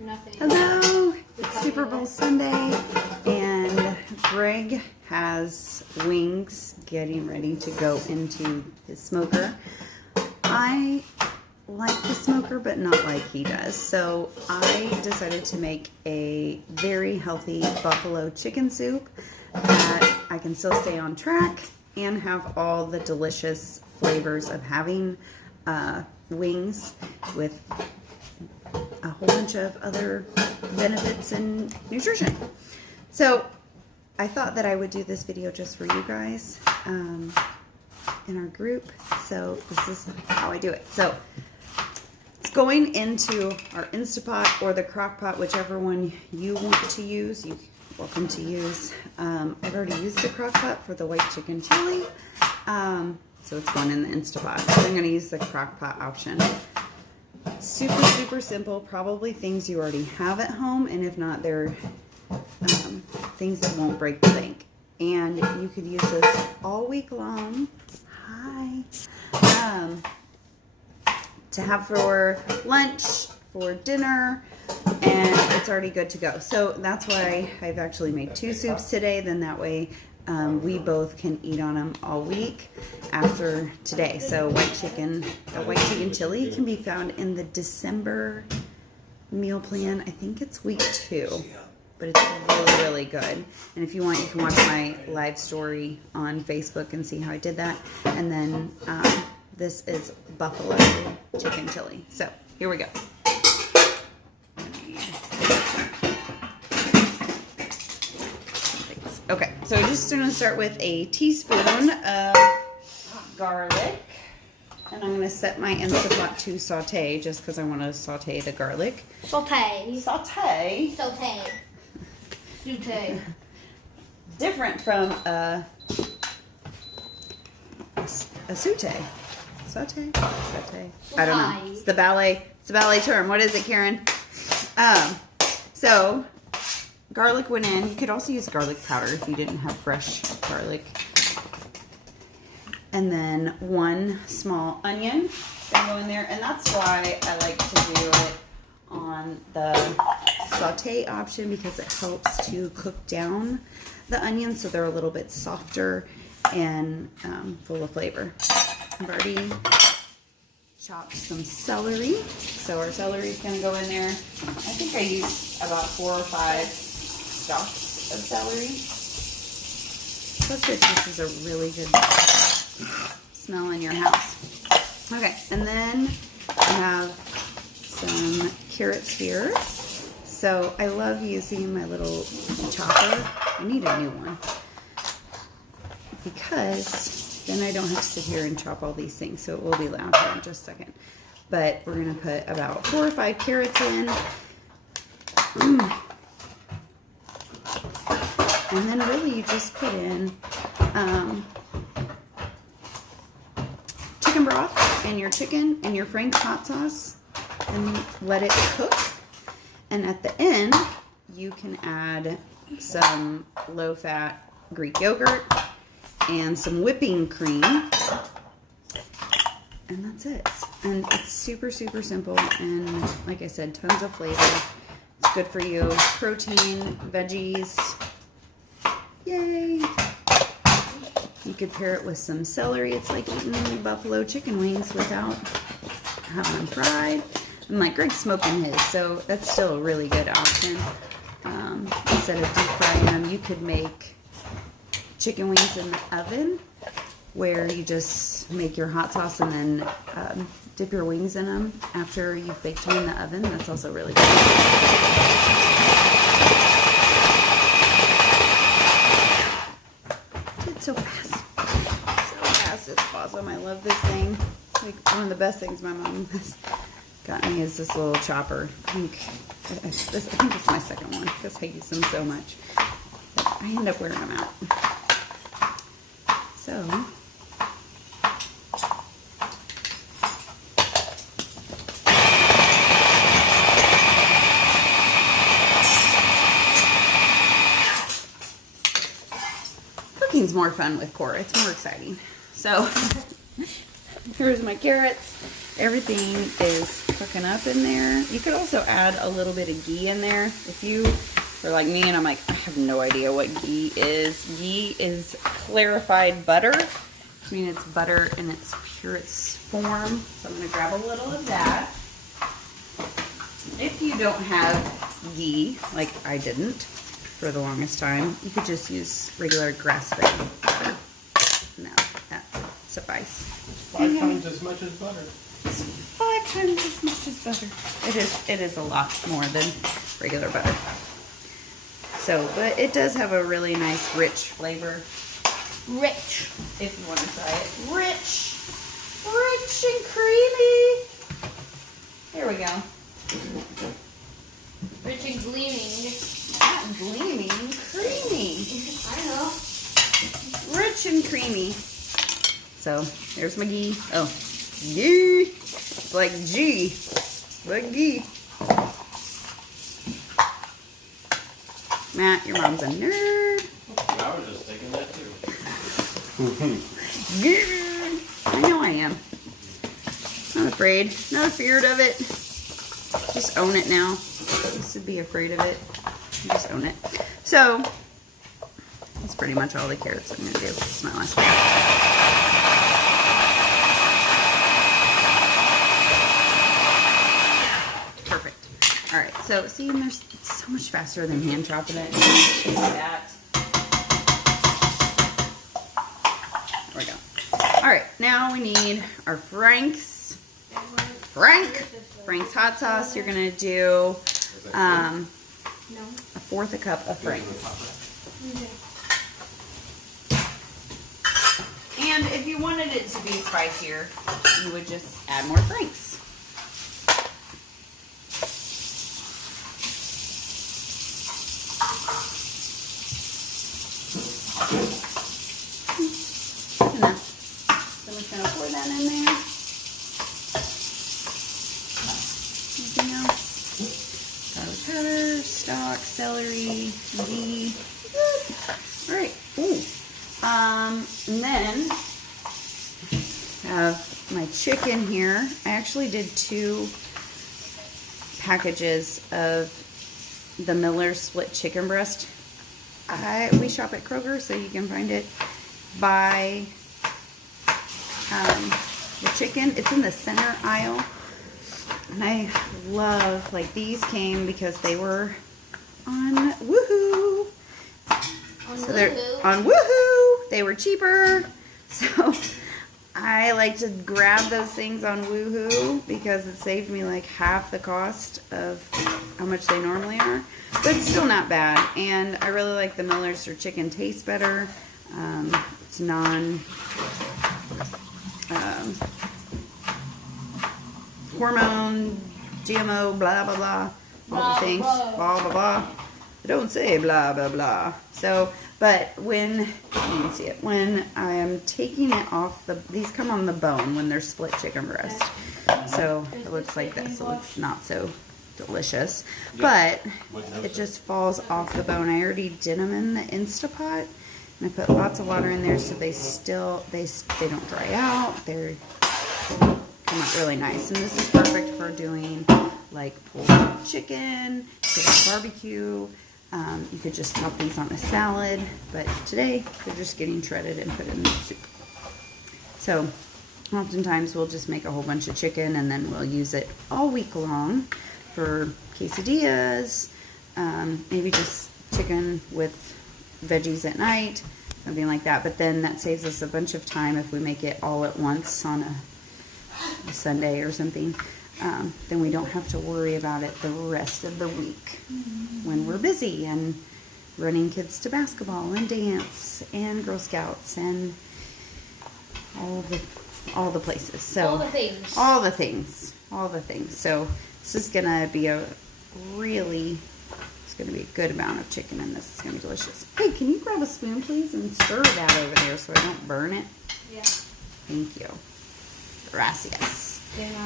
Nothing. Hello, it's Super Bowl Sunday, and Greg has wings getting ready to go into his smoker. I like the smoker, but not like he does, so I decided to make a very healthy buffalo chicken soup that I can still stay on track and have all the delicious flavors of having wings with a whole bunch of other benefits and nutrition. So I thought that I would do this video just for you guys in our group. So this is how I do it. So it's going into our Instapot or the crock pot, whichever one you want to use. You're welcome to use. I've already used the crock pot for the white chicken chili. So it's going in the Instapot. So I'm going to use the crock pot option. Super, super simple. Probably things you already have at home, and if not, they're things that won't break the bank. And you could use this all week long. Hi. To have for lunch, for dinner, and it's already good to go. So that's why I've actually made 2 soups today. Then that way we both can eat on them all week after today. So a white chicken chili can be found in the December meal plan. I think it's week 2, but it's really, really good. And if you want, you can watch my live story on Facebook and see how I did that. And then this is buffalo chicken chili. So here we go. Okay, so we're just going to start with a teaspoon of garlic. And I'm going to set my Instapot to saute just because I want to saute the garlic. Saute. Saute. Saute. Saute. Different from a saute. Saute? Saute. I don't know. It's the ballet term. What is it, Karen? So garlic went in. You could also use garlic powder if you didn't have fresh garlic. And then 1 small onion is going to go in there. And that's why I like to do it on the saute option, because it helps to cook down the onions so they're a little bit softer and full of flavor. I've already chopped some celery. So our celery is going to go in there. I think I used about 4 or 5 stalks of celery. Plus this is a really good smell in your house. Okay, and then I have some carrots here. So I love using my little chopper. I need a new one because then I don't have to sit here and chop all these things. So it will be loud here in just a second. But we're going to put about 4 or 5 carrots in. And then really you just put in chicken broth and your chicken and your Frank's hot sauce and let it cook. And at the end, you can add some low-fat Greek yogurt and some whipping cream. And that's it. And it's super, super simple. And like I said, tons of flavor. It's good for you. Protein, veggies. Yay! You could pair it with some celery. It's like eating buffalo chicken wings without having them fried. And like Greg's smoking his, so that's still a really good option. Instead of deep frying them, you could make chicken wings in the oven, where you just make your hot sauce and then dip your wings in them after you've baked them in the oven. That's also really good. It's so fast. So fast. It's awesome. I love this thing. It's like one of the best things my mom has got me is this little chopper. I think this is my second one because I use them so much. But I end up wearing them out. So cooking's more fun with Cora. It's more exciting. So here's my carrots. Everything is cooking up in there. You could also add a little bit of ghee in there. If you are like me and I'm like, I have no idea what ghee is. Ghee is clarified butter. I mean, it's butter in its purest form. So I'm going to grab a little of that. If you don't have ghee, like I didn't for the longest time, you could just use regular grass-fed butter. No, that would suffice. 5 times as much as butter. It's 5 times as much as butter. It is a lot more than regular butter. So, but it does have a really nice rich flavor. Rich. If you want to try it. Rich and creamy. There we go. Rich and gleaming. Not gleaming, creamy. I know. Rich and creamy. So, there's my ghee. Oh, ghee. It's like G, but ghee. Matt, your mom's a nerd. I was just thinking that too. Ghee. I know I am. Not afraid. Not afeared of it. Just own it now. Used to be afraid of it. Just own it. So, that's pretty much all the carrots I'm going to do. This is my last one. Perfect. Alright, so see, and there's so much faster than hand chopping it. Just that. There we go. Alright, now we need our Frank's hot sauce. You're going to do No. 1/4 cup of Frank's. And if you wanted it to be spicier, you would just add more Frank's. Enough. So I'm just going to pour that in there. Anything else? Garlic powder, stock, celery, ghee. All right. Ooh. And then have my chicken here. I actually did 2 packages of the Miller split chicken breast. We shop at Kroger, so you can find it by the chicken. It's in the center aisle. And I love, like, these came because they were on Woohoo. So they're on Woohoo. They were cheaper. So I like to grab those things on Woohoo because it saved me like half the cost of how much they normally are. But it's still not bad. And I really like the Miller's. Their chicken tastes better. It's hormone, GMO, blah, blah, blah. All the things. Blah, blah, blah. I don't say blah, blah, blah. So, but when, you can see it, when I am taking it off, these come on the bone when they're split chicken breast. So it looks like this. It looks not so delicious. But it just falls off the bone. I already did them in the Instapot. And I put lots of water in there so they don't dry out. They come out really nice. And this is perfect for doing like pulled chicken, chicken barbecue. You could just top these on a salad, but today they're just getting shredded and put in the soup. So oftentimes we'll just make a whole bunch of chicken and then we'll use it all week long for quesadillas, maybe just chicken with veggies at night, something like that. But then that saves us a bunch of time if we make it all at once on a Sunday or something. Then we don't have to worry about it the rest of the week when we're busy and running kids to basketball and dance and Girl Scouts and all the places. So All the things. all the things, all the things. So this is gonna be it's gonna be a good amount of chicken in this. It's gonna be delicious. Hey, can you grab a spoon, please, and stir that over there so I don't burn it? Yeah. Thank you. Gracias.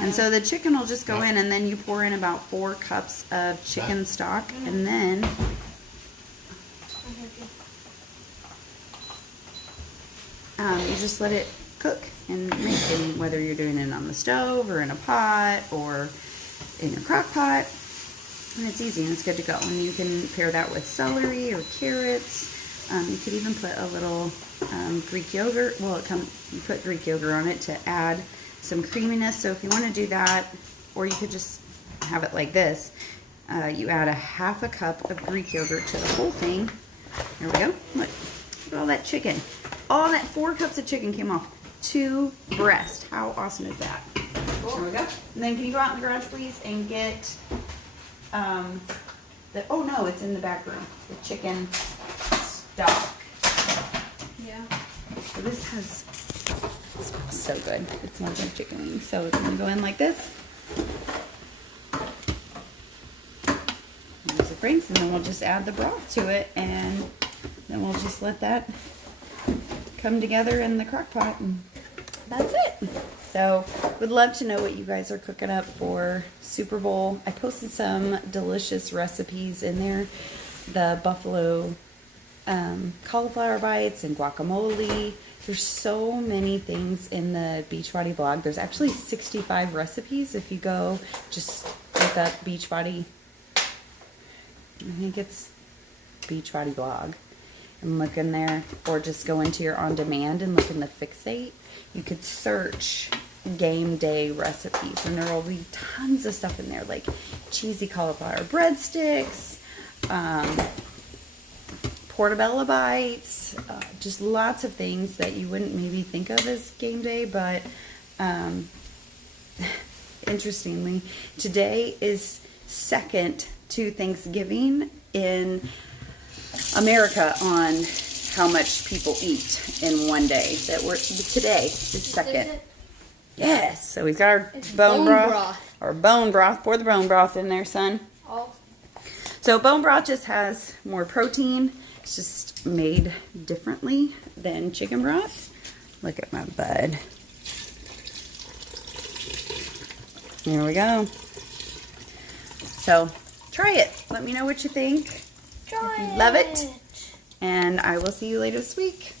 And so the chicken will just go in, and then you pour in about 4 cups of chicken stock, and then you just let it cook and make. And whether you're doing it on the stove or in a pot or in your crock pot. And it's easy and it's good to go. And you can pair that with celery or carrots. You could even put a little Greek yogurt. Well, you put Greek yogurt on it to add some creaminess. So if you want to do that, or you could just have it like this. You add a half a cup of Greek yogurt to the whole thing. There we go. Look at all that chicken. All that 4 cups of chicken came off 2 breasts. How awesome is that? There we go. And then can you go out in the garage, please, and get oh no, it's in the back room. The chicken stock. Yeah. So this has, it smells so good. It smells like chicken wings. So it's gonna go in like this. There's the franks, and then we'll just add the broth to it, and then we'll just let that come together in the crock pot, and that's it. So would love to know what you guys are cooking up for Super Bowl. I posted some delicious recipes in there. The buffalo cauliflower bites and guacamole. There's so many things in the Beachbody blog. There's actually 65 recipes if you go just look up Beachbody. I think it's Beachbody blog and look in there, or just go into your on demand and look in the Fixate. You could search game day recipes and there will be tons of stuff in there, like cheesy cauliflower breadsticks, portobello bites, just lots of things that you wouldn't maybe think of as game day, but interestingly, today is second to Thanksgiving in America on how much people eat in one day. Today is second. Yes. So we've got our bone broth. Our bone broth. Pour the bone broth in there, son. So bone broth just has more protein. It's just made differently than chicken broth. Look at my bud. Here we go. So try it. Let me know what you think. If you love it. And I will see you later this week.